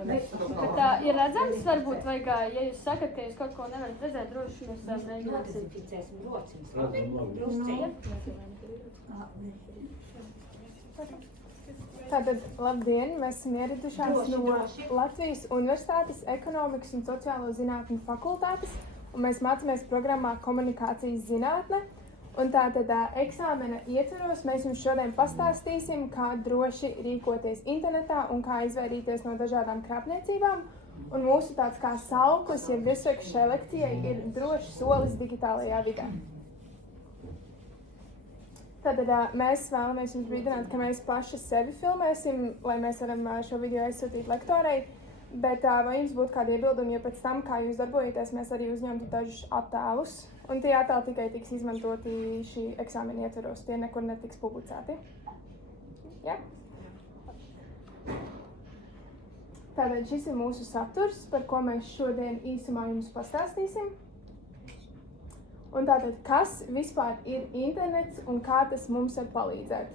Bet ir redzams, varbūt, vai ja jūs sakat, ka jūs kaut ko nevarat redzēt, droši mēs mēģināsim. Tātad, labdien, mēs esam ieradušās no Latvijas Universitātes ekonomikas un sociālo zinātņu fakultātes, un mēs mācāmies programmā komunikācijas zinātne. Un tātad eksāmena ietveros mēs jums šodien pastāstīsim, kā droši rīkoties internetā un kā izvairīties no dažādām krāpniecībām. Un mūsu tāds kā sauklis, ja virsraksts šai lekcijai, ir drošs solis digitālajā vidē. Tātad mēs vēlamies jums brīdināt, ka mēs paši sevi filmēsim, lai mēs varam šo video aizsūtīt lektorei. Bet vai jums būtu kādi iebildumi, ja pēc tam, kā jūs darbojaties, mēs arī uzņemtu dažus attēlus? Un tie attēli tikai tiks izmantoti šī eksāmena ietveros, tie nekur netiks publicēti. Ja? Tātad šis ir mūsu saturs, par ko mēs šodien īsumā jums pastāstīsim. Un tātad, kas vispār ir internets un kā tas mums var palīdzēt?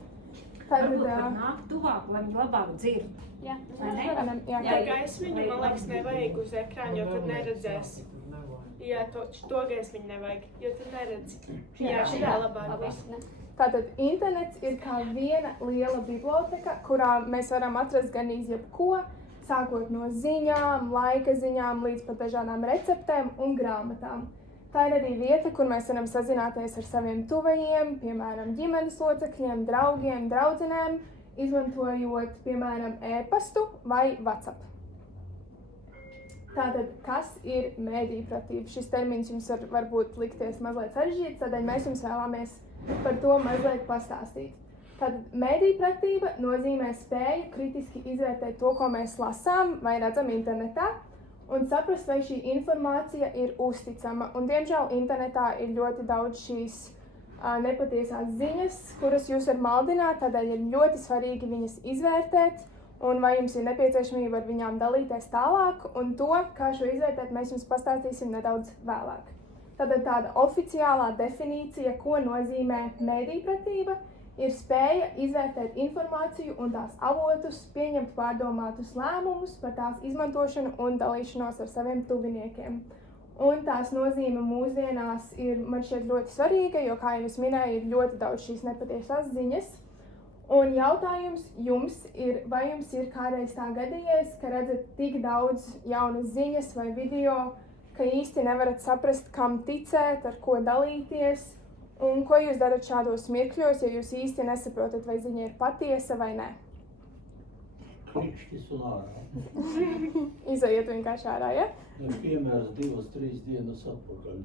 Varbūt nāk tuvāk, lai viņi labāk dzird. Jā, Ja gaismiņu, man liekas, nevajag uz ekrānu, jo tad neredzēs. Jā, to gaismiņu nevajag, jo tad neredz. Jā, šitā labāk. Tātad internets ir kā viena liela biblioteka, kurā mēs varam atrast gan jebko, sākot no ziņām, laika ziņām, līdz pat dažādām receptēm un grāmatām. Tā ir arī vieta, kur mēs varam sazināties ar saviem tuvajiem, piemēram, ģimenes locekļiem, draugiem, draudzenēm, izmantojot, piemēram, e-pastu vai WhatsApp. Tātad, kas ir mēdīpratība? Šis termins jums varbūt likties mazliet sarežģīts, tādēļ mēs jums vēlamies par to mazliet pastāstīt. Tātad, mēdīpratība nozīmē spēju kritiski izvērtēt to, ko mēs lasām vai redzam internetā, un saprast, vai šī informācija ir uzticama. Un, diemžēl, internetā ir ļoti daudz šīs nepatiesās ziņas, kuras jūs var maldināt, tādēļ ir ļoti svarīgi viņas izvērtēt, un vai jums ir nepieciešamība ar viņām dalīties tālāk, un to, kā šo izvērtēt, mēs jums pastāstīsim nedaudz vēlāk. Tātad tāda oficiālā definīcija, ko nozīmē mēdīpratība, ir spēja izvērtēt informāciju un tās avotus, pieņemt pārdomātus lēmumus par tās izmantošanu un dalīšanos ar saviem tuviniekiem. Un tās nozīme mūsdienās ir, man šķiet, ļoti svarīga, jo, kā jau es minēju, ir ļoti daudz šīs nepatiesās ziņas. Un jautājums jums ir, vai jums ir kādreiz tā gadījies, ka redzat tik daudz jaunas ziņas vai video, ka īsti nevarat saprast, kam ticēt, ar ko dalīties, un ko jūs darat šādos mirkļos, ja jūs īsti nesaprotat, vai ziņa ir patiesa vai nē? Klikšķis un ārā. Izajiet vienkārši ārā, ja? Piemērs 2-3 dienas atpakaļ.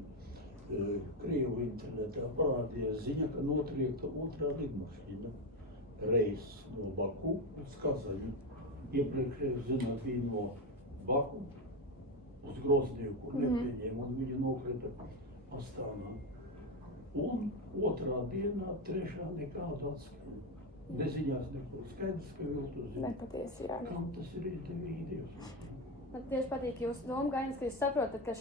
Krievu internetā parādījās ziņa, ka notriekta otrā lidmašīna. Reis no Baku uz Kazaņu. Iepriekšējais zina bija no Baku uz Groznieku, kur nepieņēma, un viņa nokrita Astānā. Un otrā dienā, trešā nekāda atskaņa. Neziņās nekur skaidrs, ka viltu ziņa. Nepatiesi, jā. Kam tas ir izdevīgs? Man tieši patīk jūsu doma, Gainis, ka jūs saprotat, ka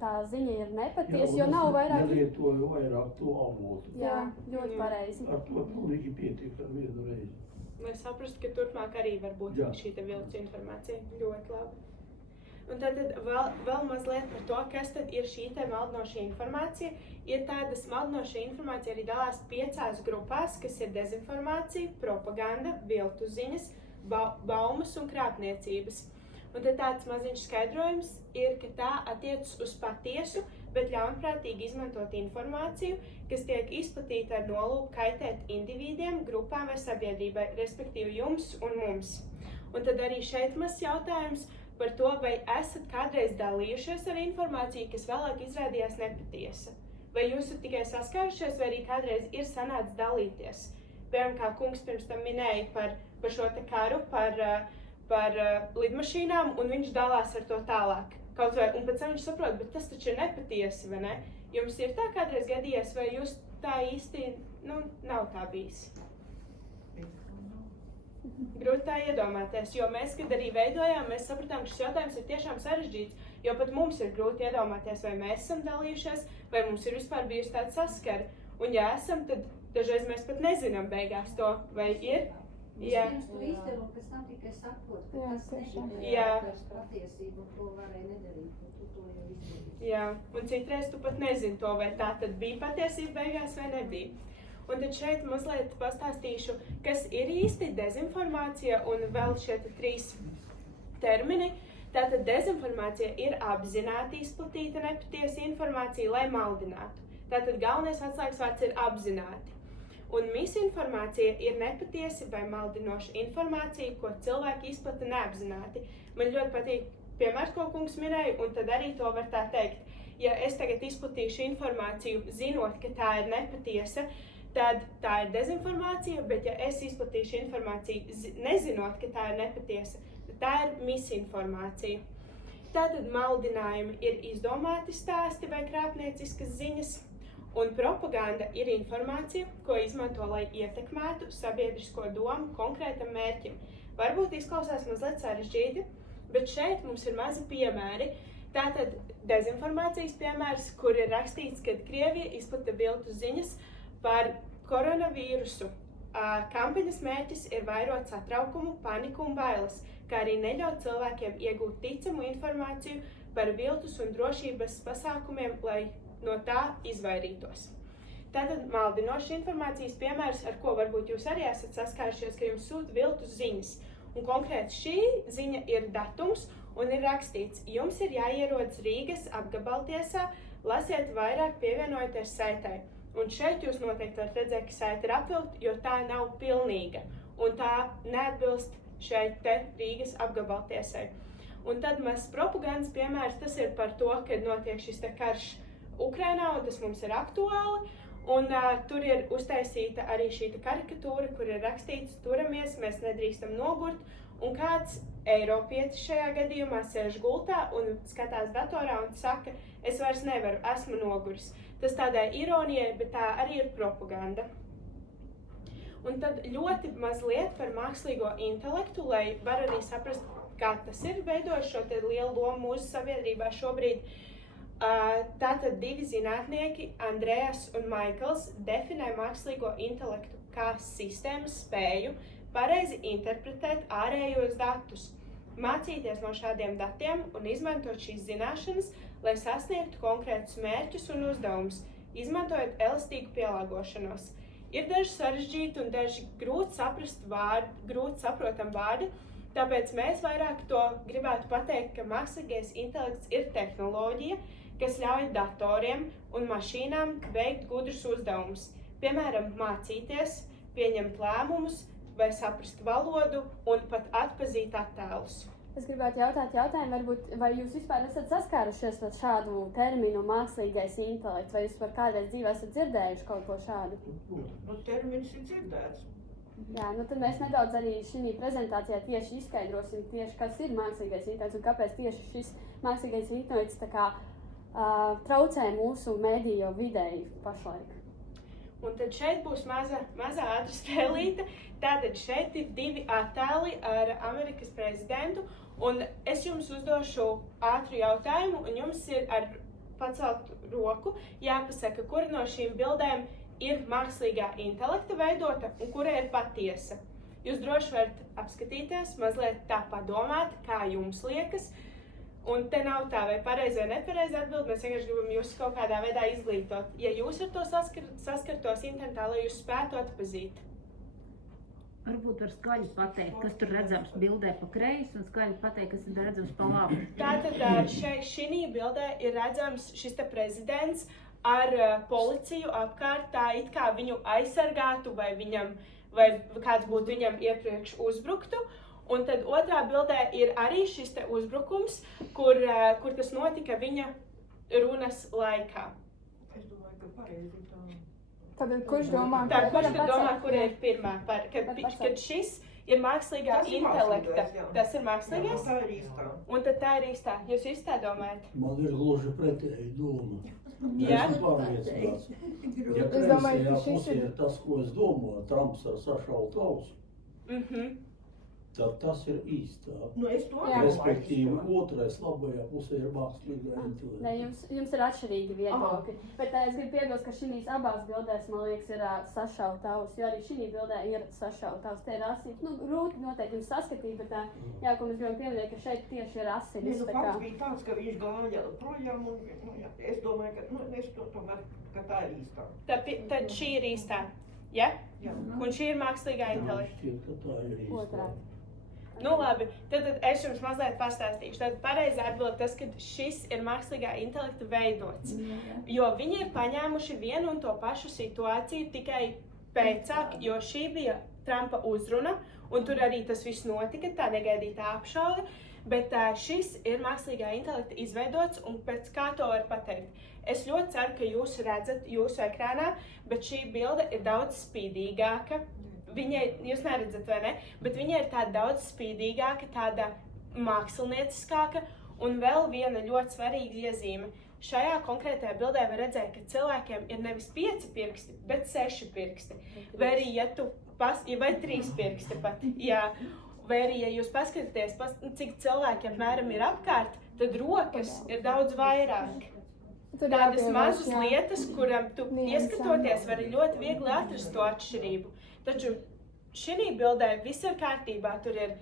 tā ziņa ir nepatiesa, jo nav vairāk... Nelietoju vairāk to avotu. Jā, ļoti pareizi. Ar to pilnīgi pietiek ar vienu reizi. Lai saprastu, ka turpmāk arī var būt šī viltus informācija. Ļoti labi. Un tad vēl mazliet par to, kas tad ir šī maldinoša informācija. Ir tādas maldinoša informācija arī dalās 5 grupās, kas ir dezinformācija, propaganda, viltu ziņas, baumas un krāpniecības. Un tad tāds maziņš skaidrojums ir, ka tā attiecas uz patiesu, bet ļaunprātīgi izmantot informāciju, kas tiek izplatīta ar nolūku kaitēt individiem, grupām vai sabiedrībai, respektīvi jums un mums. Un tad arī šeit mazs jautājums par to, vai esat kādreiz dalījušies ar informāciju, kas vēlāk izrādījās nepatiesa. Vai jūs esat tikai saskārušies, vai arī kādreiz ir sanācis dalīties. Piemēram, kā kungs pirms tam minēja par šo te karu, par lidmašīnām, un viņš dalās ar to tālāk. Kaut vai, un pēc tam viņš saprot, bet tas taču ir nepatiesi, vai ne? Jums ir tā kādreiz gadījies, vai jūs tā īsti, nav tā bijis? Grūti tā iedomāties, jo mēs, kad arī veidojām, mēs sapratām, ka šis jautājums ir tiešām sarežģīts, jo pat mums ir grūti iedomāties, vai mēs esam dalījušies, vai mums ir vispār bijusi tāda saskara. Un ja esam, tad dažreiz mēs pat nezinām beigās to, vai ir Jā. Vispirms tu izdari, un pēc tam tikai saproti, ka Jā, tas tiešām. Jā. nebija tas patiesība, un to varēja nedarīt, un tu to jau izdarīji. Jā, un citreiz tu pat nezini to, vai tā tad bija patiesība beigās vai nebija. Un tad šeit mazliet pastāstīšu, kas ir īsti dezinformācija un vēl šie 3 termini. Tātad dezinformācija ir apzināti izplatīta nepatiesa informācija, lai maldinātu. Tātad galvenais atslēgas vārds ir apzināti. Un misinformācija ir nepatiesa vai maldinoša informācija, ko cilvēki izplata neapzināti. Man ļoti patīk piemērs, ko kungs minēja, un tad arī to var tā teikt. Ja es tagad izplatīšu informāciju, zinot, ka tā ir nepatiesa, tad tā ir dezinformācija, bet ja es izplatīšu informāciju, nezinot, ka tā ir nepatiesa, tad tā ir misinformācija. Tātad maldinājumi ir izdomāti stāsti vai krāpnieciskas ziņas, un propaganda ir informācija, ko izmanto, lai ietekmētu sabiedrisko domu konkrētam mērķim. Varbūt izklausās mazliet sarežģīti, bet šeit mums ir mazi piemēri. Tātad dezinformācijas piemērs, kur ir rakstīts, ka Krievija izplata viltus ziņas par koronavīrusu. Kampaņas mērķis ir vairot satraukumu, paniku un bailes, kā arī neļaut cilvēkiem iegūt ticamu informāciju par viltus un drošības pasākumiem, lai no tā izvairītos. Tātad maldinoša informācijas piemērs, ar ko varbūt jūs arī esat saskārušies, ka jums sūta viltus ziņas. Un konkrēti šī ziņa ir datums un ir rakstīts, jums ir jāierodas Rīgas apgabaltiesā, lasiet vairāk pievienojoties saitai. Un šeit jūs noteikti varat redzēt, ka saita ir apvilkta, jo tā nav pilnīga. Un tā neatbilst šeit te Rīgas apgabaltiesai. Un tad mēs propagandas piemērs, tas ir par to, kad notiek šis te karš Ukrainā, un tas mums ir aktuāli. Un tur ir uztaisīta arī šī karikatūra, kur ir rakstīts, turamies, mēs nedrīkstam nogurt. Un kāds eiropietis šajā gadījumā sēž gultā un skatās datorā un saka, es vairs nevaru, esmu noguris. Tas tādai ironijai, bet tā arī ir propaganda. Un tad ļoti mazliet par mākslīgo intelektu, lai var arī saprast, kā tas ir veidojis šo te lielu lomu mūsu sabiedrībā šobrīd. Tātad 2 zinātnieki, Andrejas un Maikls, definē mākslīgo intelektu kā sistēmas spēju pareizi interpretēt ārējos datus, mācīties no šādiem datiem un izmantot šīs zināšanas, lai sasniegtu konkrētus mērķus un uzdevumus, izmantojot elastīgu pielāgošanos. Ir daži sarežģīti un daži grūti saprotam vārdi, tāpēc mēs vairāk to gribētu pateikt, ka mākslīgais intelekts ir tehnoloģija, kas ļauj datoriem un mašīnām veikt gudrus uzdevumus, piemēram, mācīties, pieņemt lēmumus vai saprast valodu un pat atpazīt attēlus. Es gribētu jautāt jautājumu, varbūt, vai jūs vispār esat saskārušies ar šādu terminu mākslīgais intelekts, vai jūs par kādreiz dzīvē esat dzirdējuši kaut ko šādu? Nu, termins ir dzirdēts. Jā, nu tad mēs nedaudz arī šī prezentācijā tieši izskaidrosim tieši, kas ir mākslīgais intelekts un kāpēc tieši šis mākslīgais intelekts tā kā traucē mūsu mediju videi pašlaik. Un tad šeit būs mazā ātra spēlīte. Tātad šeit ir 2 attēli ar Amerikas prezidentu, un es jums uzdošu ātru jautājumu, un jums ir ar paceltu roku jāpasaka, kura no šīm bildēm ir mākslīgā intelekta veidota un kura ir patiesa. Jūs droši varat apskatīties, mazliet tā padomāt, kā jums liekas. Un te nav tā vai pareizi vai nepareizi atbild, mēs vienkārši gribam jūs kaut kādā veidā izglītot. Ja jūs ar to saskartos internetā, lai jūs spētu atpazīt. Varbūt var skaļi pateikt, kas tur redzams bildē pa kreisi, un skaļi pateikt, kas ir redzams pa labi. Tātad šī bildē ir redzams šis te prezidents ar policiju apkārt, tā it kā viņu aizsargātu vai kāds būtu viņam iepriekš uzbruktu. Un tad otrā bildē ir arī šis te uzbrukums, kur tas notika viņa runas laikā. Es domāju, ka pareizi tā. Tad kurš domā, kurš tad domā, kura ir pirmā? Kad šis ir mākslīgā intelekta, tas ir mākslīgais? Tā ir īstā. Un tad tā ir īstā. Jūs īstā domājat? Man ir gluži pretēji doma. Jā? Esmu pārliecināts. Ja Es domāju, kreisajā ka šis pusē ir- ir tas, ko es domāju, Trumps ar sašautu ausu. Tad tas ir īstā. Nu, es to Jā. Respektīvi, otrais labajā pusē ir mākslīgā intelekta. Ne, jums ir atšķirīgi viedokļi. Bet es gribu piebilst, ka šīs abās bildēs, man liekas, ir sašautavs, jo arī šī bildē ir sašautavs. Te ir asins. Nu, grūti noteikti jums saskatīt, bet jā, ko mēs gribam pieminēt, ka šeit tieši ir asinis. Nu, fakts bija tāds, ka viņš gāja projām un, nu, jā, es domāju, ka, es tomēr, ka tā ir īstā. Tad šī ir īstā, ja? Jā. Un šī ir mākslīgā intelekta. Šķiet, ka tā ir īstā. Otrādi. Nu labi, tad es jums mazliet pastāstīšu. Tad pareizā atbilde tas, ka šis ir mākslīgā intelekta veidots. Jo viņi ir paņēmuši vienu un to pašu situāciju tikai pēcāk, jo šī bija Trumpa uzruna, un tur arī tas viss notika, tā negaidītā apšaude. Bet šis ir mākslīgā intelekta izveidots, un pēc kā to var pateikt. Es ļoti ceru, ka jūs redzat jūsu ekrānā, bet šī bilde ir daudz spīdīgāka. Viņai, jūs neredzat, vai ne? Bet viņa ir tāda daudz spīdīgāka, tāda mākslinieciskāka, un vēl viena ļoti svarīga iezīme. Šajā konkrētajā bildē var redzēt, ka cilvēkiem ir nevis 5 pirksti, bet 6 pirksti. Vai arī, vai 3 pirksti pat, jā. Vai arī, ja jūs paskatāties, cik cilvēki apmēram ir apkārt, tad rokas ir daudz vairāk. Tādas mazas lietas, kuram tu ieskatoties, vari ļoti viegli atrast to atšķirību. Taču šī bildē viss ir kārtībā. Tur ir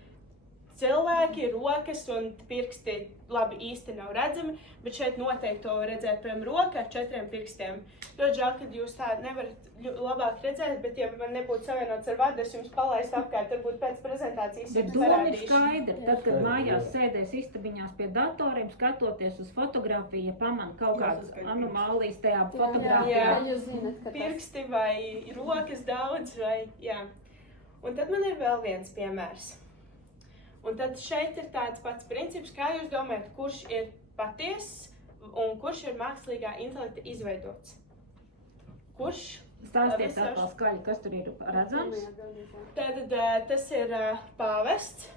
cilvēki, rokas un pirksti labi īsti nav redzami, bet šeit noteikti to var redzēt, piemēram, roka ar 4 pirkstiem. Ļoti žēl, ka jūs tā nevarat labāk redzēt, bet ja man nebūtu savienots ar vadu, es jums palaistu apkārt, varbūt pēc prezentācijas Bet jums doma ir parādīšu. skaidra. Tad, kad mājās sēdēs istabiņās pie datoriem, skatoties uz fotografiju, ja pamana kaut kādas anomālijas tajā fotografijā. Jā. Jūs zināt, ka tas Pirksti vai rokas daudz, vai, jā. Un tad man ir vēl viens piemērs. Un tad šeit ir tāds pats princips, kā jūs domājat, kurš ir patiess un kurš ir mākslīgā intelekta izveidots. Kurš? Stāstiet atkal skaļi, kas tur ir redzams. Tātad tas ir pāvests.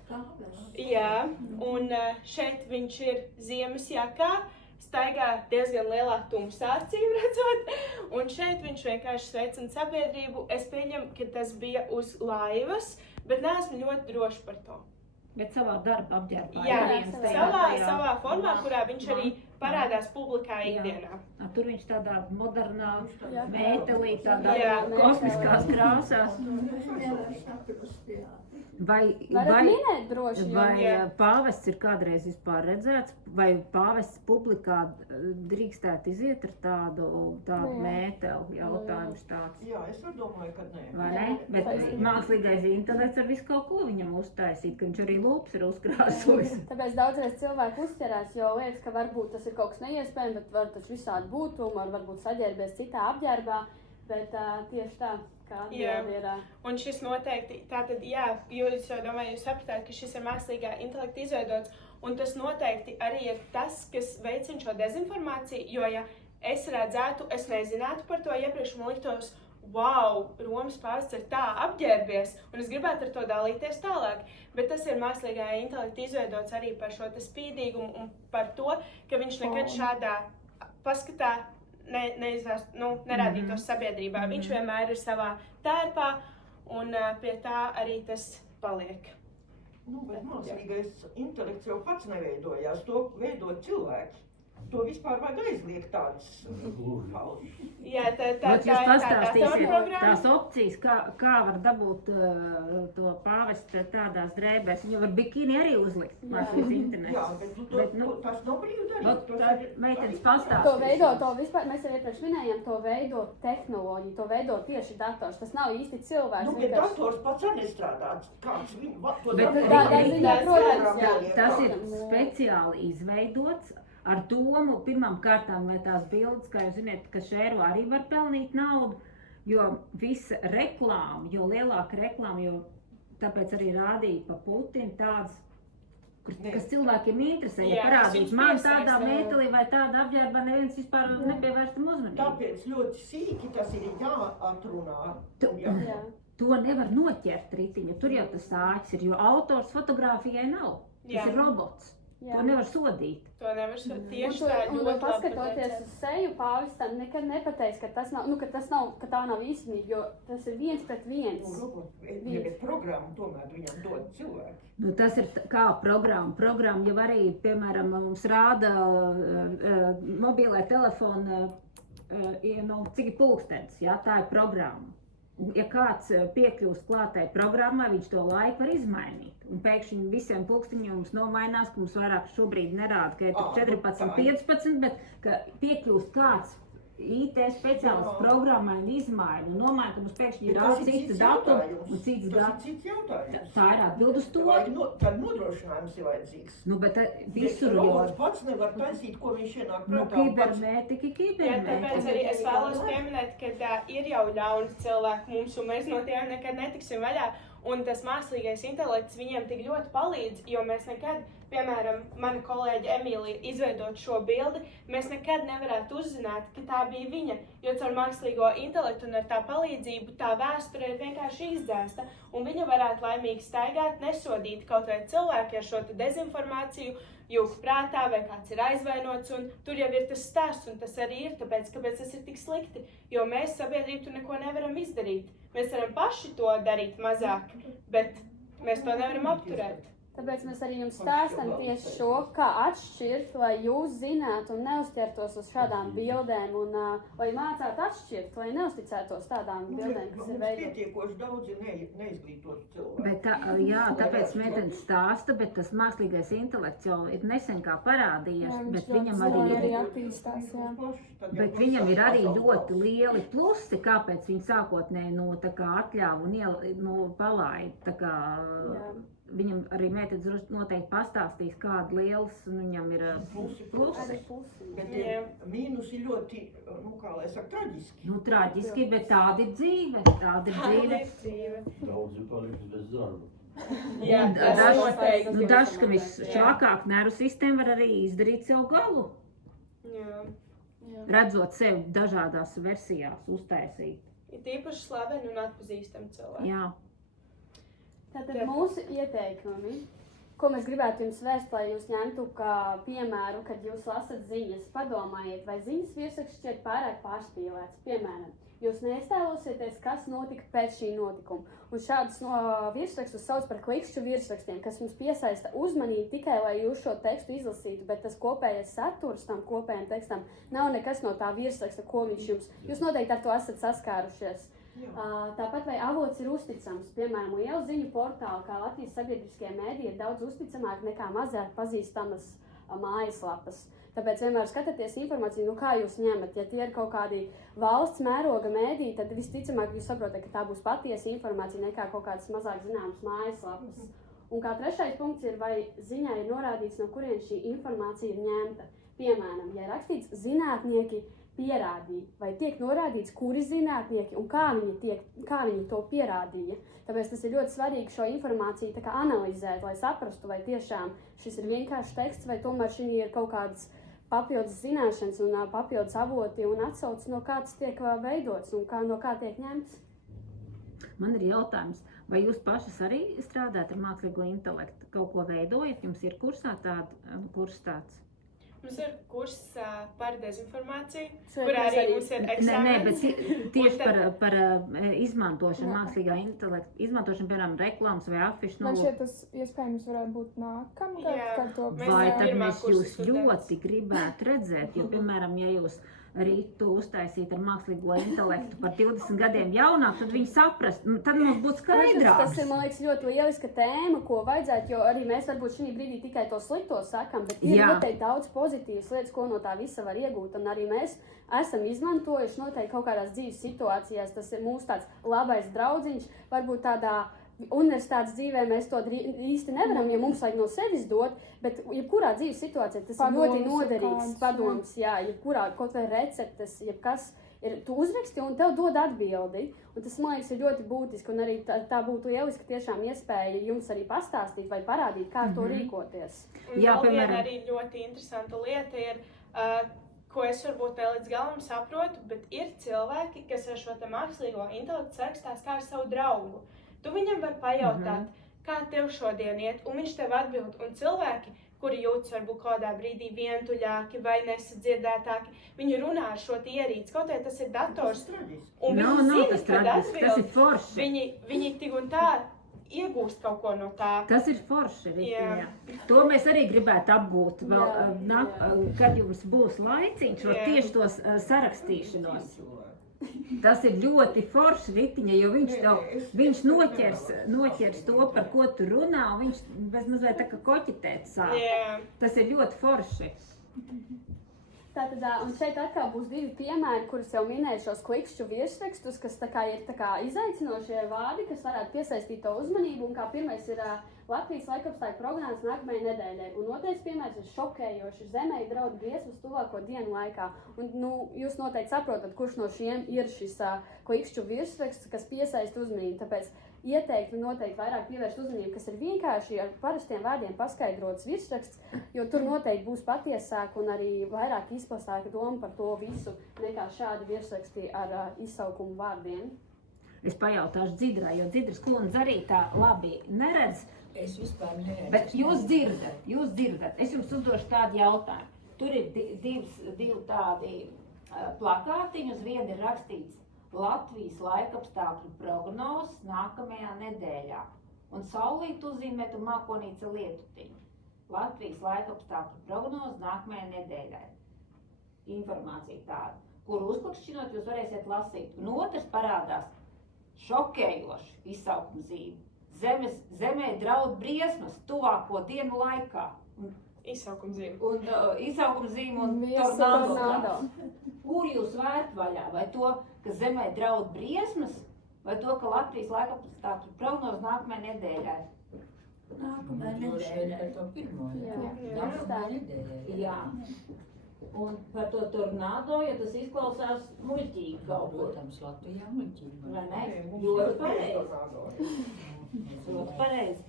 Jā, un šeit viņš ir ziemas jakā, staigā diezgan lielā tumsā, acīm redzot. Un šeit viņš vienkārši sveicina sabiedrību. Es pieņemu, ka tas bija uz laivas, bet neesmu ļoti droši par to. Bet savā darba apģērbā. Jā, savā formā, kurā viņš arī parādās publikā ikdienā. Tur viņš tādā modernā Jā. mētelī, tādā Jā. kosmiskās krāsās. Vai varat minēt droši, Jā. pāvests ir kādreiz vispār redzēts, vai pāvests publikā drīkstētu iziet ar tādu Jā. mēteli? Jautājums tāds. Jā, es arī domāju, ka nē. Vai ne? Bet mākslīgais intelekts ar visu kaut ko viņam uztaisīt, ka viņš arī lūps ir uzkrāsojis. Tāpēc daudzreiz cilvēki uzķerās, jo liekas, ka varbūt tas ir kaut kas neiespējams, bet var taču visādi būt, un varbūt saģērbies citā apģērbā, bet tieši tā, kā atbilde ir. Un šis noteikti, tātad, jā, jūs jau domāju, jūs sapratāt, ka šis ir mākslīgā intelekta izveidots, un tas noteikti arī ir tas, kas veicina šo dezinformāciju, jo, ja es redzētu, es nezinātu par to iepriekš, man liktos, wow, Romas pāvests ir tā apģērbies, un es gribētu ar to dalīties tālāk. Bet tas ir mākslīgā intelekta izveidots arī par šo spīdīgumu un par to, ka viņš nekad šādā paskatā nerādītos sabiedrībā. Viņš vienmēr ir savā tērpā, un pie tā arī tas paliek. Nu, bet mākslīgais intelekts jau pats neveidojās, to veido cilvēki. To vispār vajag aizliegt tādas paužas. Jā, tā Jūs pastāstīsiet datorprogramma. tās opcijas, kā var dabūt to pāvestu tādās drēbēs. Viņu var bikini arī uzlikt, mākslīgais Jā, internets. bet tas nav brīvi darīt. Tā meitenes To pastāstīs. veido, to vispār, mēs arī iepriekš minējām, to veido tehnoloģija, to veido tieši dators. Tas nav īsti cilvēks. Nu, bet dators pats arī strādāts. Kāds viņu to Bet dara? tādā ziņā, protams, jā. Tas ir speciāli izveidots ar domu, pirmām kārtām, lai tās bildes, kā jūs zināt, ka šēro arī var pelnīt naudu, jo visa reklāma, jo lielāka reklāma, jo tāpēc arī rādīja pa Putinu tādas, kas cilvēkiem interesē, ja Jā, parādīt viņš man piesaista. tādā mētelī vai tādā apģērbā, neviens vispār nepievērstam uzmanību. Tāpēc ļoti sīki tas ir jāatrunā. Jā. To nevar noķert ritiņu, tur jau tas āķis ir, jo autors fotogrāfijai nav, tas Jā. ir robots. To nevar sodīt. To nevar sodīt. Tieši Un tā tu- un ļoti labi paskatoties pateicāt. uz seju, Pāvis tam nekad nepateiks, ka tas nav, ka tā nav īstenība, jo tas ir 1 pret 1. Bet programmu tomēr viņam dod cilvēki. Nu, tas ir kā programma. Programma jau arī, piemēram, mums rāda mobilē telefona, cik ir pulkstenis, jā, tā ir programma. Un, ja kāds piekļūst klātai programmai, viņš to laiku var izmainīt. Un pēkšņi visiem pulksteņiem mums nomainās, ka mums vairāk šobrīd nerāda, ka ir 14, 15, bet ka piekļūst kāds IT speciālists programmai un izmaiņu. Un nomaina, ka mums pēkšņi ir cita datuma un cits datums. Tas ir cits jautājums. Tā ir atbild uz to. Tad nodrošinājums ir vajadzīgs. Nu, bet visur Robots pats nevar taisīt, ko viņš ienāk Nu, prātā. kibernētika, Jā, tāpēc arī es vēlos pieminēt, ka ir jau ļauni cilvēki mums, un mēs no tiem nekad netiksim vaļā. Un tas mākslīgais intelekts viņiem tik ļoti palīdz, jo mēs nekad, piemēram, mana kolēģe Emīlija izveidot šo bildi, mēs nekad nevarētu uzzināt, ka tā bija viņa, jo caur mākslīgo intelektu un ar tā palīdzību tā vēsture ir vienkārši izdzēsta, un viņa varētu laimīgi staigāt, nesodīt kaut vai cilvēki ar šo te dezinformāciju, jūk prātā vai kāds ir aizvainots, un tur jau ir tas stāsts, un tas arī ir, tāpēc, kāpēc tas ir tik slikti, jo mēs sabiedrību tur neko nevaram izdarīt. Mēs varam paši to darīt mazāk, bet mēs to nevaram apturēt. Tāpēc mēs arī jums stāstam tieši šo, kā atšķirt, lai jūs zinātu un neuzķertos uz šādām bildēm, un lai mācātu atšķirt, lai neuzticētos tādām bildēm, kas ir Mums veidotas. pietiekoši daudzi neizglītoti cilvēki. Bet jā, tāpēc meitenes stāsta, bet tas mākslīgais intelekts jau ir nesen kā parādījies, bet viņam arī attīstās, jā. Bet viņam ir arī ļoti lieli plusi, kāpēc viņi sākotnēji tā kā atļāva un palaida. Tā kā viņam arī meitenes noteikti pastāstīs, kāda liels viņam ir plusi. Arī pusi. Bet mīnusi ļoti, kā lai saka, traģiski. Nu, traģiski, bet tāda ir dzīve. Tāda ir dzīve. Daudzi paliks bez darba. Jā, tas noteikti. Dažs, ka visšķākāk nervu sistēma var arī izdarīt sev galu. Jā. Redzot sevi dažādās versijās uztaisīt. Ir tīpaši slaveni un atpazīstami cilvēki. Jā. Tātad mūsu ieteikumi, ko mēs gribētu jums vērst, lai jūs ņemtu kā piemēru, kad jūs lasat ziņas, padomājiet, vai ziņas virsraksts šķiet pārāk pārspīlēts. Piemēram, jūs neiztēlosieties, kas notika pēc šī notikuma. Un šādus virsrakstus sauc par klikšķu virsrakstiem, kas jums piesaista uzmanību tikai, lai jūs šo tekstu izlasītu, bet tas kopējais saturs tam kopējam tekstam nav nekas no tā virsraksta, ko viņš jums. Jūs noteikti ar to esat saskārušies. Tāpat vai avots ir uzticams, piemēram, lielu ziņu portāli, kā Latvijas sabiedriskie mēdī, ir daudz uzticamāk nekā mazāk pazīstamas mājaslapas. Tāpēc vienmēr skatieties informāciju, kā jūs ņemat. Ja tie ir kaut kādi valsts mēroga mēdī, tad visticamāk jūs saprotat, ka tā būs patiesa informācija nekā kaut kādas mazāk zināmas mājaslapas. Un kā trešais punkts ir, vai ziņā ir norādīts, no kurien šī informācija ir ņemta. Piemēram, ja rakstīts zinātnieki pierādīja, vai tiek norādīts, kuri zinātnieki un kā viņi to pierādīja. Tāpēc tas ir ļoti svarīgi šo informāciju tā kā analizēt, lai saprastu, vai tiešām šis ir vienkāršs teksts, vai tomēr šī ir kaut kādas papildus zināšanas un papildus avoti un atsauces, no kā tas tiek veidots un no kā tiek ņemts. Man ir jautājums, vai jūs pašas arī strādājat ar mākslīgo intelektu, kaut ko veidojat, jums ir kursā kurs tāds? Mums ir kurs par dezinformāciju, kurā arī mums ir eksāmens. Nē, bet tieši par izmantošanu, mākslīgā intelekta, izmantošanu, piemēram, reklāmas vai afišu Man šķiet, tas iespējams varētu būt nākamgad, kad to Vai tad pirmā mēs kursa jūs students. ļoti gribētu redzēt, jo, piemēram, ja jūs rītu uztaisīt ar mākslīgo intelektu par 20 gadiem jaunāk, tad viņi saprast, tad mums būtu skaidrāks. Tas ir, man liekas, ļoti lieliska tēma, ko vajadzētu, jo arī mēs varbūt šī brīdī tikai to slikto sakam, bet ir noteikti daudz pozitīvas lietas, ko no tā visa var iegūt, un arī mēs esam izmantojuši noteikti kaut kādās dzīves situācijās, tas ir mūsu tāds labais draudziņš, varbūt tādā universitātes dzīvē mēs to īsti nevaram, ja mums vajag no sevis dot, bet jebkurā dzīves situācijā tas ir ļoti noderīgs padoms, jā, jebkurā kaut vai receptes, jebkas, tu uzraksti un tev dod atbildi, un tas, man liekas, ir ļoti būtiski, un arī tā būtu lieliski tiešām iespēja jums arī pastāstīt vai parādīt, kā to rīkoties. Un Jā, vēl viena piemēram. arī ļoti interesanta lieta ir, ko es varbūt ne līdz galam saprotu, bet ir cilvēki, kas ar šo te mākslīgo intelektu sarakstās kā ar savu draugu. Tu viņam var pajautāt, kā tev šodien iet, un viņš tev atbild. Un cilvēki, kuri jūtas varbūt kādā brīdī vientuļāki vai nesadzirdētāki. Viņi runā ar šo ierīci, kaut arī tas ir dators. Un Nav viņi zina, tas kad traģiski, tas ir atbild. forši. Viņi tik un tā iegūst kaut ko no tā. Tas ir forši, Jā. Rita. To mēs arī gribētu apgūt, vēl, Jā, kad jums būs laiciņš, var Jā. tieši tos sarakstīšanos. Tas ir ļoti forši, Ritiņa, jo viņš noķers to, par ko tu runā, un viņš bez mazliet tā kā koķitēt sāk. Jā. Tas ir ļoti forši. Tātad, un šeit atkal būs divi piemēri, kurus jau minēju, šos klikšķu virsrakstus, kas tā kā ir tā kā izaicinošie vārdi, kas varētu piesaistīt to uzmanību. Un kā pirmais ir Latvijas laikapstākļu prognozes nākamajai nedēļai. Un otrais piemērs ir šokējoši. Zemei draud briesmas tuvāko dienu laikā. Un, jūs noteikti saprotat, kurš no šiem ir šis klikšķu virsraksts, kas piesaista uzmanību. Tāpēc ieteiktu noteikti vairāk pievērst uzmanību, kas ir vienkārši ar parastiem vārdiem paskaidrots virsraksts, jo tur noteikti būs patiesāk un arī vairāk izplatītāka doma par to visu nekā šādi virsraksti ar izsaukumu vārdiem. Es pajautāšu Dzidrai, jo Dzidras kundze arī tā labi neredz. Es vispār neredzu. Bet jūs dzirdat. Es jums uzdošu tādu jautājumu. Tur ir divi tādi plakātiņi, uz viena ir rakstīts Latvijas laikapstākļu prognozes nākamajā nedēļā. Un saulīt uzzīmēt un mākonīca lietutiņu. Latvijas laikapstākļu prognozes nākamajā nedēļā. Informācija tāda, kur uzklikšķinot jūs varēsiet lasīt. Un otrs parādās šokējoši izsaukuma zīme. Zemē draud briesmas tuvāko dienu laikā. Izsaukuma zīme. Un izsaukuma zīme un Tornado. Kur jūs vērt vaļā? Vai to, ka zemē draud briesmas, vai to, ka Latvijas laikapstākļu prognozes nākamajai nedēļai? Nākamā nedēļa ar to pirmo. Jā. Nākamā nedēļa. Jā. Un par to tornado, jo tas izklausās muļķīgi kaut kur. Protams, Latvijā muļķīgi. Vai ne? Ļoti pareizi. Ļoti pareizi.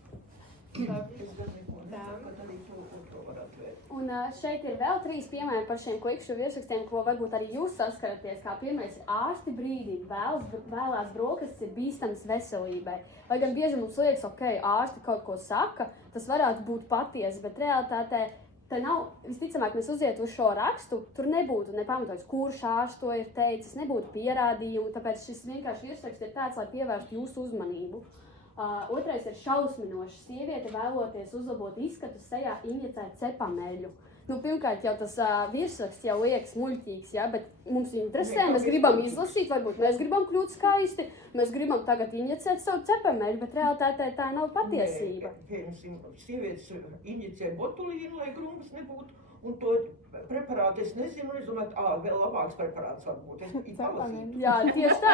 Un šeit ir vēl 3 piemēri par šiem klikšķu virsrakstiem, ko varbūt arī jūs saskaraties. Kā pirmais ir ārsti brīdī, vēlās brokastis ir bīstams veselībai. Lai gan bieži mums liekas, ok, ārsti kaut ko saka, tas varētu būt patiesi, bet realitātē tā nav, visticamāk, mēs uziet uz šo rakstu, tur nebūtu nepamatojis, kurš ārsts to ir teicis, nebūtu pierādījumu, tāpēc šis vienkārši virsraksts ir tāds, lai pievērstu jūsu uzmanību. Otrais ir šausminoši. Sieviete vēloties uzlabot izskatu sejā injicēt cepameļu. Pirmkārt, jau tas virsraksts jau liekas muļķīgs, ja, bet mums interesē, mēs gribam izlasīt, varbūt mēs gribam kļūt skaisti, mēs gribam tagad injicēt savu cepameļu, bet realitātē tā nav patiesība. Sievietes injicē botulīnu, lai grumbas nebūtu, un to preparātu es nezinu, es domāju, vēl labāks preparāts varbūt. Es palasītu. Jā, tieši tā.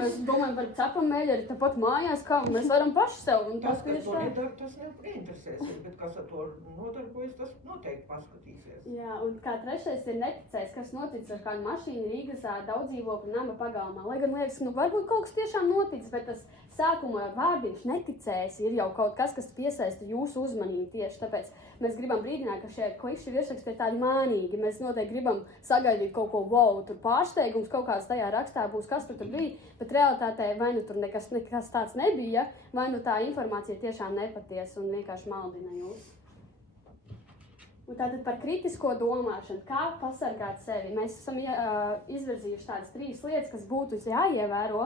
Mēs domājam par cepameļu arī tāpat mājās, kā mēs varam paši sev. Un tas neinteresēs, bet kas ar to nodarbojas, tas noteikti paskatīsies. Jā, un kā trešais ir neticējis, kas noticis ar kādu mašīnu Rīgas daudzdzīvokļu nama pagalmā. Lai gan liekas, varbūt kaut kas tiešām noticis, bet tas sākumā vārdiņš neticējis ir jau kaut kas, kas piesaista jūsu uzmanību tieši. Tāpēc mēs gribam brīdināt, ka šie klikšķi virsraksti ir tādi mānīgi. Mēs noteikti gribam sagaidīt kaut ko wow, tur pārsteigums kaut kāds tajā rakstā būs, kas tur bija, bet realitātē vai nu tur nekas tāds nebija, vai nu tā informācija tiešām nepatiesa un vienkārši maldina jūs. Un tātad par kritisko domāšanu, kā pasargāt sevi. Mēs esam izvirzījuši tādas 3 lietas, kas būtu jāievēro,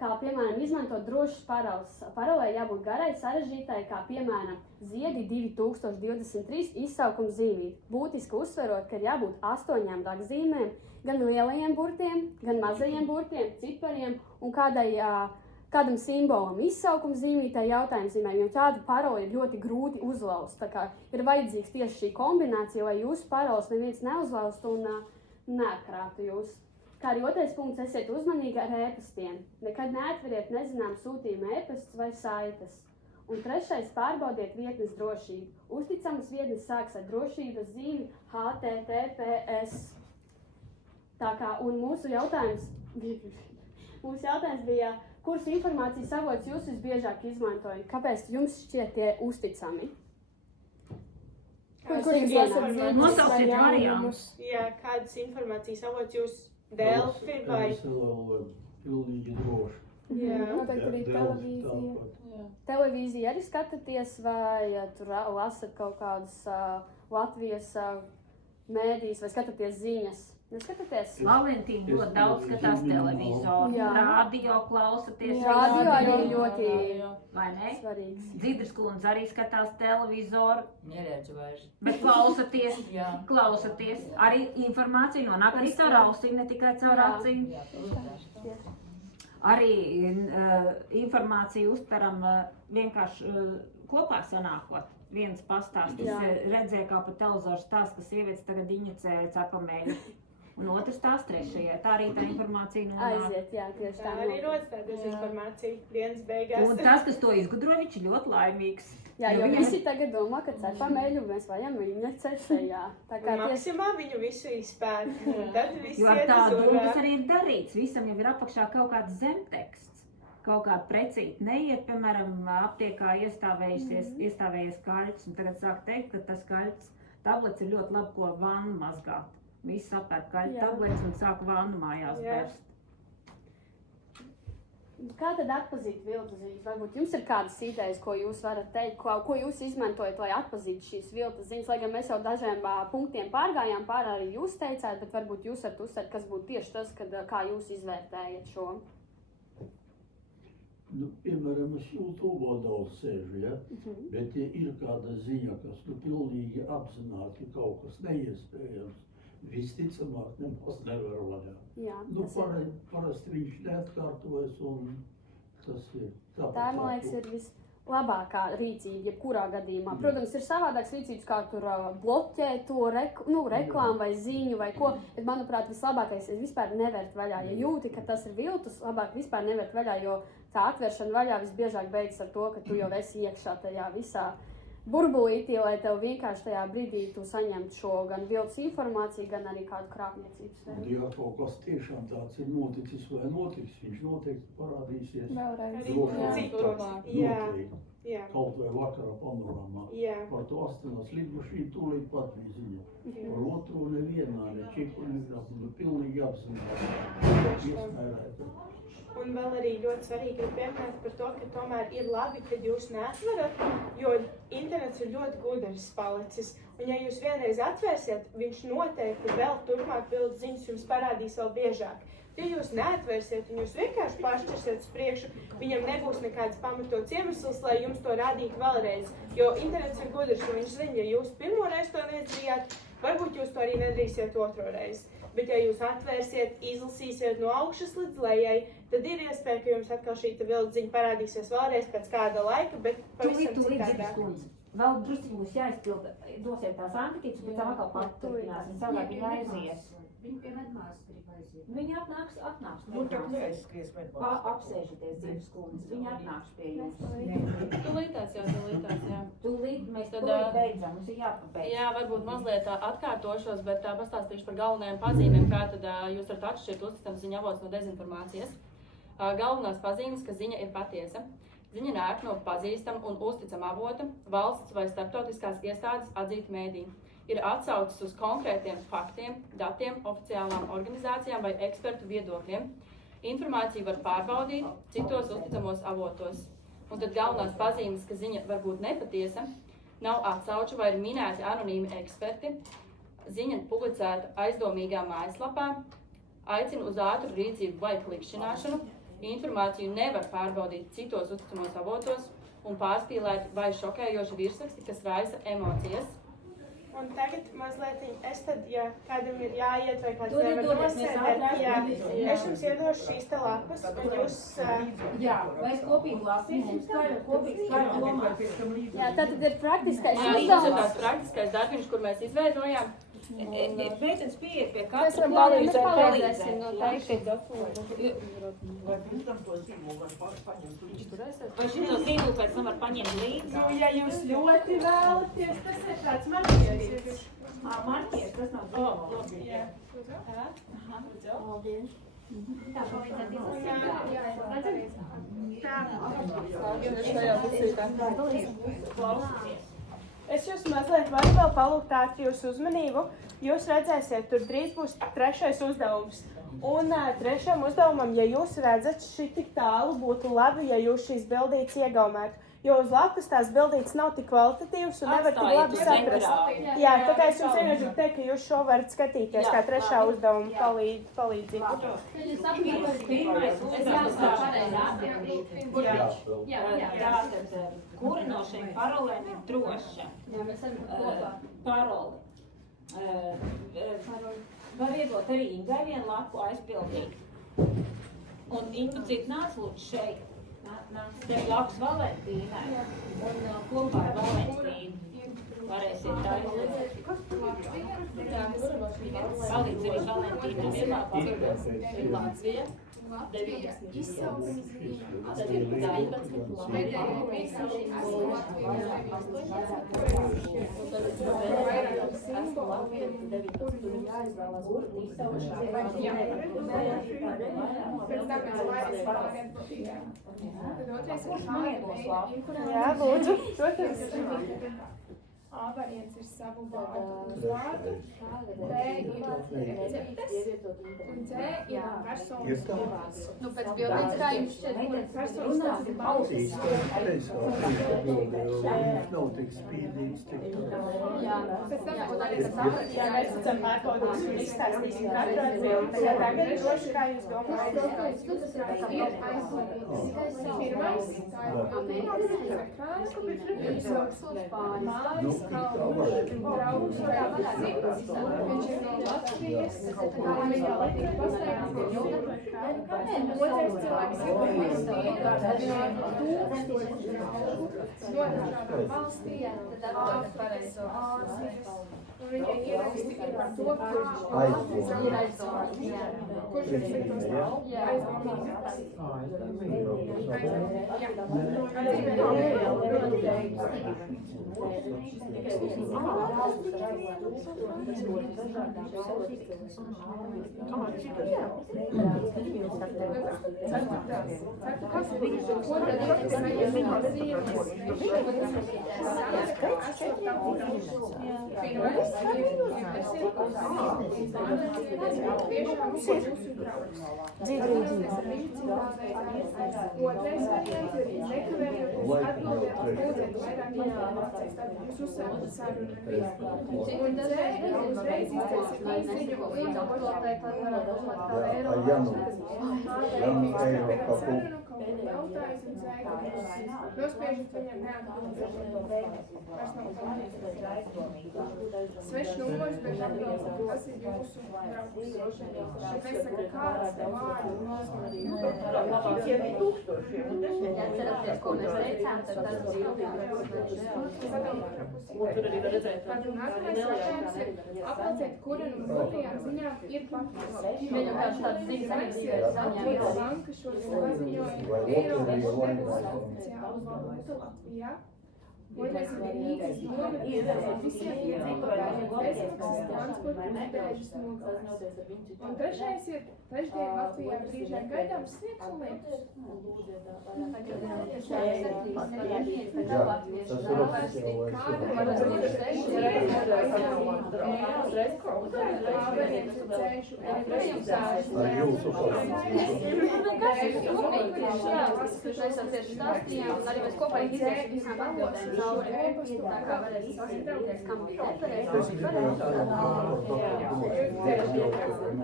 kā piemēram izmantot drošas paroles. Parolē jābūt garai, sarežģītai, kā piemēram Ziedi 2023 izsaukuma zīmīt. Būtiski uzsverot, ka ir jābūt 8 rakstzīmēm, gan lielajiem burtiem, gan mazajiem burtiem, cipariem un kādam simbolam izsaukuma zīmītai jautājuma zīmēm, jo tādu paroli ir ļoti grūti uzlauzt. Tā kā ir vajadzīgs tieši šī kombinācija, lai jūsu paroles neviens neuzlaust un neatkrātu jūs. Kā arī otrais punkts, esiet uzmanīgi ar ēpastiem. Nekad neatveriet nezinām sūtījumu ēpastus vai saites. Un trešais, pārbaudiet vietnes drošību. Uzticamas vietnes sāks ar drošības zīmi HTTPS. Tā kā, un mūsu jautājums bija, kuras informācijas avots jūs visbiežāk izmantojat? Kāpēc jums šķiet tie uzticami? Kur jūs esat? Nosauciet variantus. Jā, kādas informācijas avots jūs Delfi vai? Es vēl pilnīgi droši. Jā. Noteikti arī televīzija. Televīzija arī skatāties, vai tur lasat kaut kādas Latvijas mēdīs, vai skatāties ziņas? Neskatāties? Valentīna ļoti daudz skatās televizoru, Jā. radio klausaties. Radio arī ļoti Vai ne? svarīgs. Dzidras kundze arī skatās televizoru, Neredzu vairs. bet klausaties, Jā. klausaties. Arī informācija nonāk arī caur ausīm, ne tikai caur Jā. acīm. Arī informāciju uztveram vienkārši kopā sanākot. Viens pastāstīs, Jā. redzēja, kā pa televizoru stāst, ka sievietes tagad iņicē cepamēļu. Un otrs tās trešajai. Tā arī tā informācija nonāk. Aiziet, jā, tieši Tā tā. arī rodas tā dezinformācija dienas beigās. Un tas, kas to izgudro, viņš ir ļoti laimīgs. Jā, jo viņam- visi tagad domā, ka cepamēļu mēs vajam iņecēt sejā. Tā kā tieši Maksimā viņu visu izpēta. Tad viss Jo ar iet uz tādu urā. tas arī ir darīts. Visam jau ir apakšā kaut kāds zemteksts. Kaut kāda precīta neiet, piemēram, aptiekā iestāvējies kaļķis, un tagad sāk teikt, ka tas kaļķis tablets ir ļoti labi, ko vannu mazgāt. Visi sapērk kaļķa Jā. tablets un sāk vannu mājās Jā. bērst. Kā tad atpazīt viltu ziņas? Varbūt jums ir kādas idejas, ko jūs varat teikt, ko jūs izmantojat, lai atpazītu šīs viltu ziņas? Lai gan mēs jau dažiem punktiem pārgājām pāri, arī jūs teicāt, bet varbūt jūs varat uzsvērt, kas būtu tieši tas, kā jūs izvērtējat šo. Nu, piemēram, es YouTube daudz sēžu, ja? Bet ja ir kāda ziņa, kas pilnīgi apzināti kaut kas neiespējams, visticamāk nemaz nevar vaļā. Jā, Nu, tas ir. parasti viņš neatkārtojas un tas ir. Tā, man liekas, ir vislabākā rīcība, jebkurā gadījumā. Protams, ir savādāks rīcības, kā tur bloķēt to reklāmu vai ziņu vai ko, bet, manuprāt, vislabākais ir vispār nevērt vaļā. Ja jūti, ka tas ir viltus, labāk vispār nevērt vaļā, jo tā atvēršana vaļā visbiežāk beidzas ar to, ka tu jau esi iekšā tajā visā burbulītī, lai tev vienkārši tajā brīdī tu saņemtu šo gan viltus informāciju, gan arī kādu krāpniecības Un, veidu. ja kaut kas tiešām tāds ir noticis vai notiks, viņš noteikti parādīsies. Vēlreiz. Arī Jā. citos. Jā, Noteikti. jā, Kaut vai vakarā panorāmā. jā. Par to Astenas lidmašīnu tūlīt pat bija ziņa. Par otru nevienā, ne čiku, ne grafu, nu pilnīgi apzināti. Iesmērēta. Un vēl arī ļoti svarīgi ir pieminēt par to, ka tomēr ir labi, kad jūs neatverat, jo internets ir ļoti gudrs palicis. Un ja jūs vienreiz atvērsiet, viņš noteikti vēl turpmāk viltus ziņas jums parādīs vēl biežāk. Ja jūs neatvērsiet un jūs vienkārši pašķirsiet uz priekšu, viņam nebūs nekāds pamatots iemesls, lai jums to rādītu vēlreiz. Jo internets ir gudrs, un viņš zina, ja jūs pirmoreiz to nedarījāt, varbūt jūs to arī nedarīsiet otroreiz. Bet ja jūs atvērsiet, izlasīsiet no augšas līdz lejai, tad ir iespēja, ka jums atkal šī viltus ziņa parādīsies vēlreiz pēc kāda laika, bet pavisam Tūlīt, Dzidras citādāk. kundze. Vēl drusciņi būs jāizpilda, dosiet tās anketītes, pēc tam atkal paturpināsim, savādāk viņa aizies. Viņa pie medmāsas grib aiziet. Viņa atnāks. Un tad neaizskries medmāsas. Apsēžieties, Dzidras kundze, viņa atnāks pie jums. Tūlītās, jā. Tūlīt mēs Tad, tūlīt beidzam, mums ir jāpabeidz. Jā, varbūt mazliet atkārtošos, bet pastāstīšu par galvenajām pazīmēm, kā tad jūs varat atšķirt uzticams ziņu avots no dezinformācijas. Galvenās pazīmes, ka ziņa ir patiesa. Ziņa nāk no pazīstama un uzticama avota, valsts vai starptautiskās iestādes atzīta mēdī. Ir atsauces uz konkrētiem faktiem, datiem, oficiālām organizācijām vai ekspertu viedokļiem. Informāciju var pārbaudīt citos uzticamos avotos. Un tad galvenās pazīmes, ka ziņa var būt nepatiesa, nav atsauču vai ir minēti anonīmi eksperti, ziņa publicēta aizdomīgā mājaslapā, aicina uz ātru rīcību vai klikšķināšanu, informāciju nevar pārbaudīt citos uzticamos avotos un pārspīlēti vai šokējoši virsraksti, kas raisa emocijas. Un tagad mazliet, es tad, ja kādam ir jāiet vai kāds Tūlīt nevar dodies, mēs nosēdēt, ātrāk es jums iedošu šīs te lapas, un jūs, Jā, mēs kopīgi lasīsim skaļu, kopīgi skaļu domāsim. Jā, tā tad ir praktiskais Jā, tas ir uzdevums. tās praktiskais darbiņš, kur mēs izveidojām. Meitenes pieiet pie Mēs katra varam klāta, palīdzēsim noteikti. Vai pirms tam to zīmolu var paņemt līdzi? Vai šito zīmolu pēc tam var paņemt līdzi? nu, ja jūs ļoti vēlaties, tas ir tāds marķieris. Marķies, tas nav zīmols. Jā. Tā palīdzēt Tā. Klausieties. Es jūs mazliet varu vēl palūgt ātri jūsu uzmanību. Jūs redzēsiet, tur drīz būs 3. uzdevums. Un 3. uzdevumam, ja jūs redzat šī tik tālu, būtu labi, ja jūs šīs bildītes iegaumētu. Jo uz lapas tās bildītes nav tik kvalitatīvas un nevar tik labi saprast. Jā, tā kā es jums vienkārši gribu teikt, ka jūs šo varat skatīties kā 3. uzdevuma palīdzību. Kura no šiem parolēm ir droša? Paroli. Var iedot arī Ingai vienu lapu aizpildīt. Un Inga cik nāc lūdzu šeit. Tev labs Valentīnai. Un kopā ar Valentīnu varēsiet tā izdarīt. Palīdz arī Valentīnai vienlāpā. Latvija. 19. Jā, lūdzu. A variants ir savu vārdu uz vārdu, B ir receptes, un C ir personas vārds. Nu, pēc bildības kā jums šķiet, kur personas vārds ir balsis. Nav tik spīdīgs, tik Jā, Pēc tam Un arī tas aprakstā, ja mēs esam pārbaudījis un izstāstīsim katru atbildi. Tagad droši kā jūs domājat. ir aizdomīgs. Pirmais, tā ir Amerikas ekrāns, Māris Kalniņš, draugs Raivs, viņš ir no Latvijas, un viņa Latvijas pastaigās ir otrais cilvēks ir no dažādām valstīm, Āfrikas, Āzijas, un viņa ieraksti ir par to, kurš ir aizdomīgs. Kurš ir aizdomīgs? Otrais variants ir nekavējoties atbildēt lūdzēt vairāk informācijas, tad jūs uzsākat sarunu. Un C ir uzreiz izteiksiet īziņu un atbildēt, lai varētu domāt kā Eiropā sarunu, kaut ko jautājums un C, ka jūs nospiežat viņam neatbildēt. Vairs nav palīdzīgs. Svešs numurs, bet atbildēt, kas ir jūsu draugs. Šeit nesaka kāds te vārdu Atceraties, ko mēs teicām, tad tas būs Nākamais jautājums ir aplacēt, kura no notajām ziņām ir patiesa. Viņam kāds tāds ziņas Banka šodien paziņoja, eiro nebūs oficiāla valūta Latvijā. Otrais ir Rīgas doma iedarbot visiem iedzīvotājiem bezmaksas transporta uzbēžas nogalēs. Un trešais ir trešdien Latvijā brīžai gaidāms sniegs un lietus. cauri e-pastu, tā kā varēs paskatīties, kam bija referēts.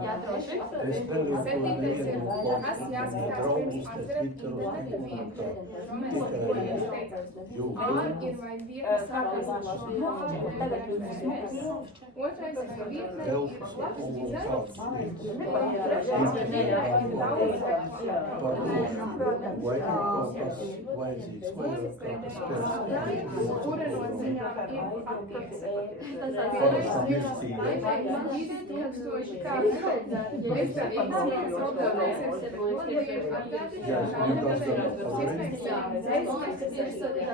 Jā, droši. Septītais ir, kas jāskatās pirms atverat interneta vietni. To mēs tikko izteicām. A ir vai vietne sākās ar šo vārdu, otrais ir vai vietne ir labs dizains. Trešais ir vietne ir daudz kura no ziņām ir attieksme.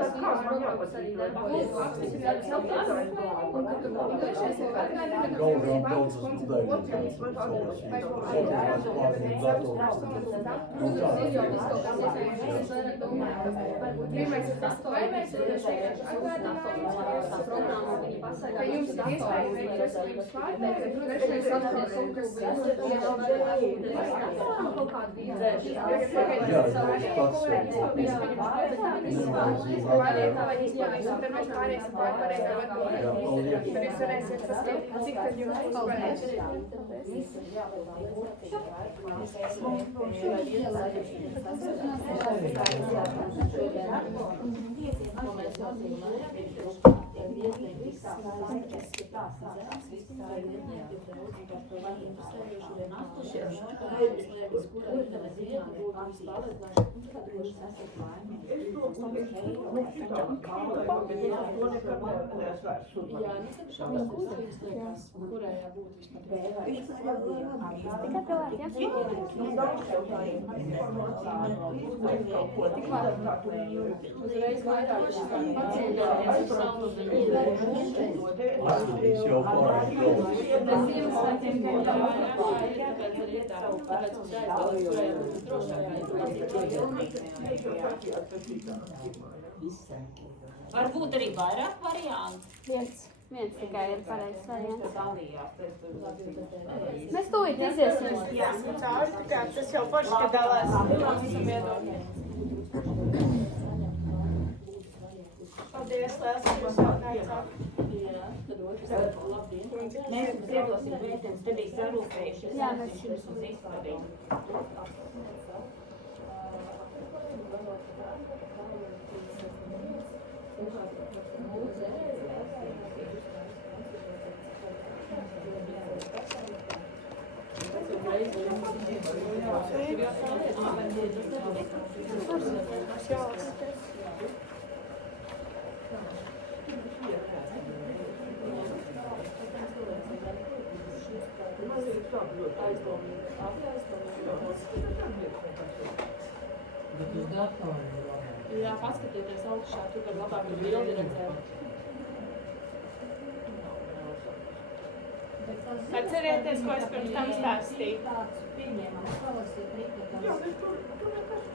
tas programmas arī darbojas. Un, ka tur būtu trešais ir atgādināt, ka mums ir bankas konceptu otrais, vai pirmais ir tas, vai mēs atgādinājums, ka jums ir iespēja veikt veselības pārbaudes, trešais atgādinājums, Varbūt arī vairāk variantu. Viens tikai ir pareizs variants. Mēs tūlīt iziesim. Jā, cauri, tā kā tas jau forši, ka dalās visam viedokļiem. Paldies, liels, ka jūs atnācāt. Mēs iedosim vērtības, te bija sarūpējušies. Jā, mēs jums uz izpildību. Jā, paskatieties augšā, tur var labāk ir bildi redzēt. Atcerieties, ko es pirms tam stāstīju. Jā, bet tur nekas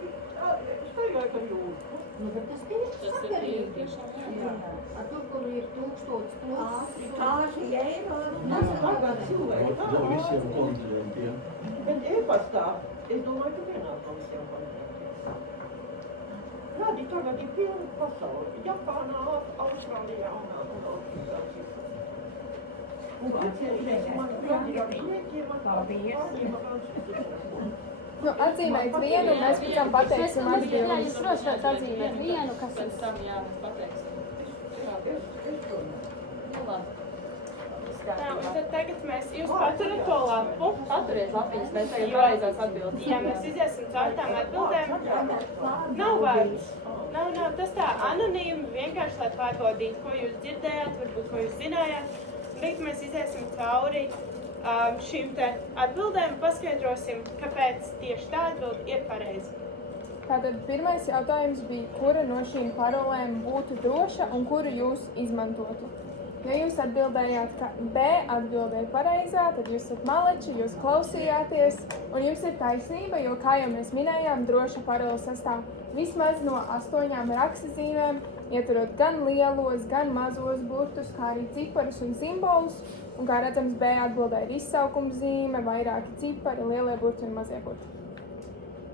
staigāja par jūru. Tas ir tiešām jā. Tur, kur ir 1000 Visiem kontinentiem. Bet e-pastā, es domāju, ka vienākam visiem kontinentiem. Radi, tagad ir pilna pasaule. Japānā, Austrālijā un Un atcerieties, man radi ar šniekiem, Atzīmēt vienu, un mēs pēc tam pateiksim Jā, atbildes. jūs droši varat atzīmēt vienu, kas Pēc tam jā, mēs pateiksim. Nu labi. Tā, un tad tagad jūs paturat to lapu. Paturiet lapiņas, mēs tagad pareizās atbildes. Jā, mēs iziesim caur tām atbildēm. Nav vārds. Nav, tas tā anonīmi, vienkārši, lai pārbaudītu, ko jūs dzirdējāt, varbūt, ko jūs zinājāt. Tagad mēs iziesim cauri šīm te atbildēm, paskaidrosim, kāpēc tieši tā atbilde ir pareiza. Tātad pirmais jautājums bija, kura no šīm parolēm būtu droša un kuru jūs izmantotu. Ja jūs atbildējāt, ka B atbildē pareizā, tad jūs esat maleči, jūs klausījāties, un jums ir taisnība, jo, kā jau mēs minējām, droša parola sastāv vismaz no 8 rakstzīmēm, ieturot gan lielos, gan mazos burtus, kā arī ciparus un simbolus. Un, kā redzams, B atbildē ir izsaukuma zīme, vairāki cipari, lielie burti un mazie burti.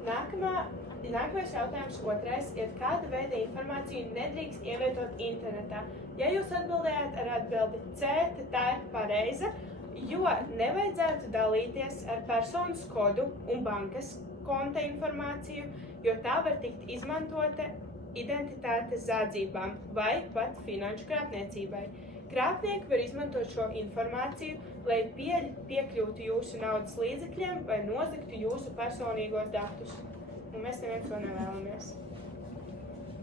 Nākamais jautājums otrais ir, kāda veida informāciju nedrīkst ievietot internetā? Ja jūs atbildējāt ar atbildi C, tad tā ir pareiza, jo nevajadzētu dalīties ar personas kodu un bankas konta informāciju, jo tā var tikt izmantota identitātes zādzībām vai pat finanšu krāpniecībai. Krāpnieki var izmantot šo informāciju, lai piekļūtu jūsu naudas līdzekļiem vai nozagtu jūsu personīgos datus. Un mēs neviens to nevēlamies.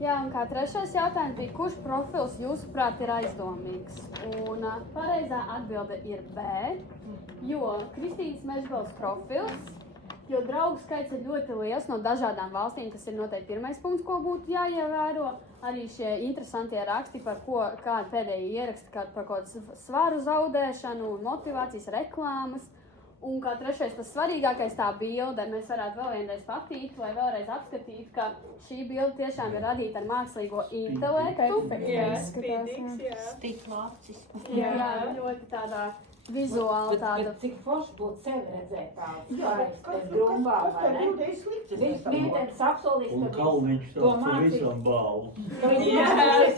Jā, un kā trešais jautājums bija, kurš profils jūsuprāt ir aizdomīgs? Un pareizā atbilde ir B, jo Kristīnas Mežbals profils, jo draugu skaits ir ļoti liels no dažādām valstīm, tas ir noteikti pirmais punkts, ko būtu jāievēro. arī šie interesantie raksti par kādu pēdējo ierakstu, par kaut kādu svaru zaudēšanu un motivācijas reklāmas. Un kā trešais, tas svarīgākais tā bilde, mēs varētu vēl vienreiz patīt, lai vēlreiz apskatītu, ka šī bilde tiešām ir radīta ar mākslīgo intelektu. Jā, spīdīgs, jā. Stikla acis. Jā, ļoti tādā vizuāli tāda. Bet cik forši būtu sevi redzēt tādu Jā, skaistu drumbā, vai ne? Viņš Viņš apsolīs, Un ka Kalniņš to tāds mācīs. pavisam balvu.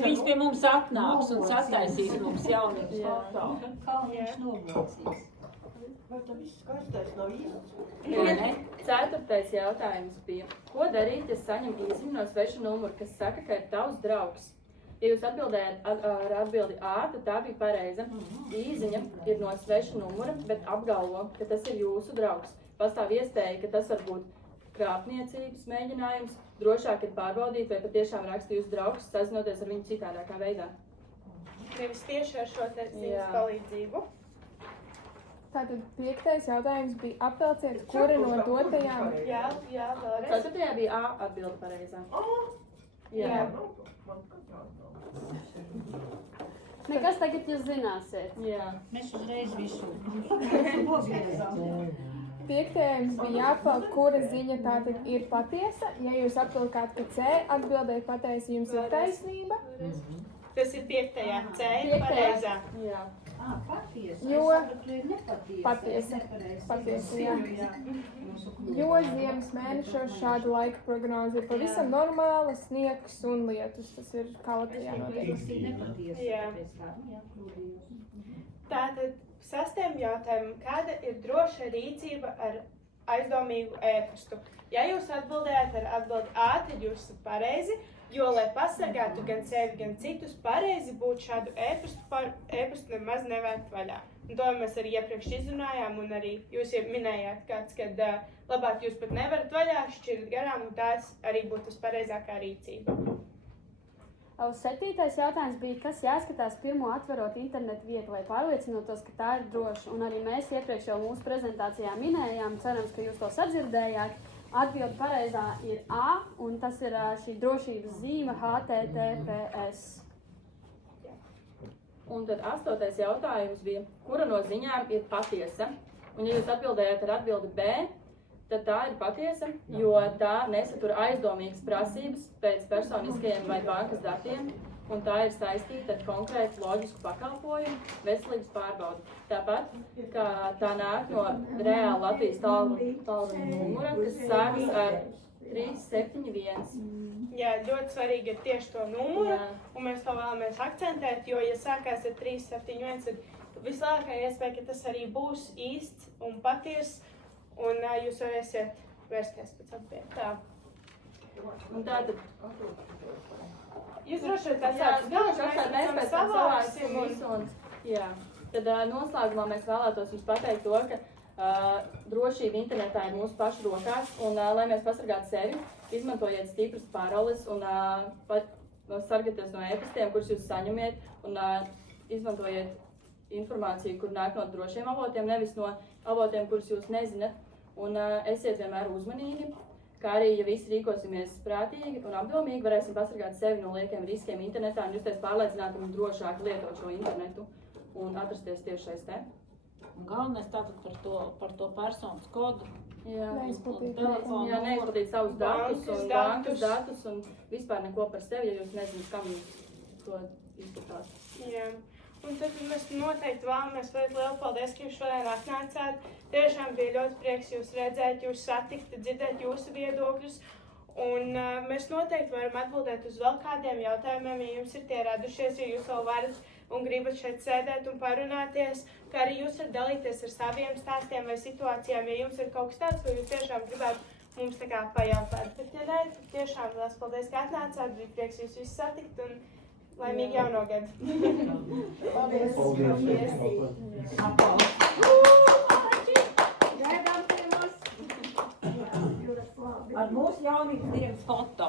Viņš pie mums atnāks un sataisīs mums jaunības Jā. foto. Kalniņš noblāksīs. Vai tas viss skaistais nav īsts? Vai ne? Ceturtais jautājums bija, ko darīt, ja saņem īziņu no sveša numura, kas saka, ka ir tavs draugs? Ja jūs atbildējāt ar atbildi A, tad tā bija pareiza. Īziņa ir no sveša numura, bet apgalvo, ka tas ir jūsu draugs. Pastāv iespēja, ka tas var būt krāpniecības mēģinājums. Drošāk ir pārbaudīt, vai patiešām raksta jūsu draugs, sazinoties ar viņu citādākā veidā. Nevis tieši ar šo te Jā. ziņas palīdzību. Tātad 5. jautājums bija apvelciet, kura no dotajām. Jā, vēlreiz. Ceturtajā bija A atbildi pareizā. Jā. Man katrā nav. Nekas tagad jūs zināsiet. Jā. Mēs uzreiz visu nogriezām. 5. jums bija jāapvelk, kura ziņa tātad ir patiesa. Ja jūs apvelkāt, ka C atbildēja patiesi, jums ir taisnība. Tas ir 5. C, Piektajā. pareizā. Jā. Patiesa. Jo- Es sapratu, ir nepatiesa. Patiesa. Nepareizi. Patiesa, jā. Jā. Jo ziemas mēnešos šāda laika prognoze ir pavisam normāla, sniegs un lietus. Tas ir kā Latvijā notiek. Tas ir nepatiesa. Jā. Tāpēc tā, jā, kļūdījos. Tātad 6. jautājumam, kāda ir droša rīcība ar aizdomīgu ēpastu? Ja jūs atbildējat ar atbildi A, tad jūs esat pareizi, jo, lai pasargātu gan sevi, gan citus, pareizi būtu šādu ēpastu nemaz nevērt vaļā. Un to mēs arī iepriekš izrunājām, un arī jūs jau minējāt kāds, kad labāk jūs pat nevarat vaļā, šķirt garām, un tās arī būtu tas pareizākā rīcība. 7. jautājums bija, kas jāskatās pirmo atverot internetu vietu, lai pārliecinotos, ka tā ir droša. Un arī mēs iepriekš jau mūsu prezentācijā minējām, cerams, ka jūs to sadzirdējāt. Atbilde pareizā ir A, un tas ir šī drošības zīme HTTPS. Un tad 8. jautājums bija, kura no ziņām ir patiesa? Un ja jūs atbildējat ar atbildi B, tad tā ir patiesa, jo tā nesatura aizdomīgas prasības pēc personiskajiem vai bankas datiem, un tā ir saistīta ar konkrētu loģisku pakalpojumu, veselības pārbaudi. Tāpat, kā tā nāk no reāla Latvijas tālruna numura, kas sākas ar 371. Jā, ļoti svarīgi ir tieši to numuru, Jā. un mēs to vēlamies akcentēt, jo, ja sākās ar 371, tad vislielākā iespēja, ka tas arī būs īsts un patiess, un jūs varēsiet vērsties pēc atbildēm. Tā. Un tā tad, Jūs droši vien jā, tāds mēs pēc tam savāksim visu, un, jā. Tad noslēgumā mēs vēlētos jums pateikt to, ka drošība internetā ir mūsu pašu rokās, un, lai mēs pasargātu sevi, izmantojiet stipras paroles un sargieties no e-pastiem, kurus jūs saņemiet, un izmantojiet informāciju, kur nāk no drošiem avotiem, nevis no avotiem, kurus jūs nezināt, un esiet vienmēr uzmanīgi, kā arī, ja visi rīkosimies prātīgi un apdomīgi, varēsim pasargāt sevi no liekiem riskiem internetā un justies pārliecināti un drošāk lietot šo internetu un atrasties tieši šais te. Un galvenais tātad par to personas kodu. Jā. Neizplatīt. Telefonu Jā, neizplatīt savus datus un Bankas bankas datus un vispār neko par sevi, ja jūs nezināt, kam jūs to izplatāt. Jā. Un tad mēs noteikti vēlamies pateikt lielu paldies, ka jūs šodien atnācāt. Tiešām bija ļoti prieks jūs redzēt, jūs satikt, dzirdēt jūsu viedokļus. Un mēs noteikti varam atbildēt uz vēl kādiem jautājumiem, ja jums ir tie radušies, ja jūs vēl varat un gribat šeit sēdēt un parunāties, kā arī jūs varat dalīties ar saviem stāstiem vai situācijām, ja jums ir kaut kas tāds, ko jūs tiešām gribētu mums tā kā pajautāt. Bet, ja nē, tad tiešām liels paldies, ka atnācāt, bija prieks jūs visus satikt un laimīgi jauno gadu. Paldies! Ar mūsu jaunības dienas foto.